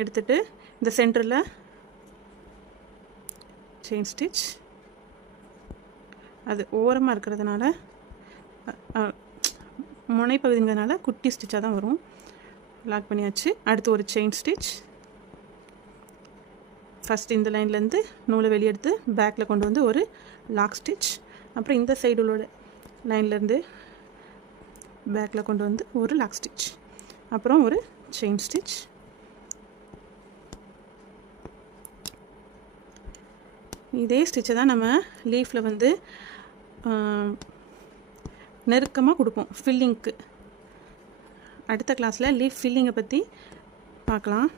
எடுத்துட்டு இந்த சென்டரில் செயின் ஸ்டிச், அது ஓரமாக இருக்கிறதுனால முனைப்பகுதிங்கிறதுனால குட்டி ஸ்டிச்சாக தான் வரும். லாக் பண்ணியாச்சு. அடுத்து ஒரு செயின் ஸ்டிச். ஃபஸ்ட் இந்த லைன்லேருந்து நூலை வெளியே எடுத்து பேக்கில் கொண்டு வந்து ஒரு லாக் ஸ்டிச். அப்புறம் இந்த சைடு உள்ள லைன்லேருந்து பேக்கில் கொண்டு வந்து ஒரு லாக் ஸ்டிச். அப்புறம் ஒரு செயின் ஸ்டிச். இதே ஸ்டிச்சை தான் நம்ம லீஃபில் வந்து நெருக்கமாக கொடுப்போம் ஃபில்லிங்க்கு. அடுத்த கிளாஸில் லீஃப் ஃபில்லிங்கை பற்றி பார்க்கலாம்.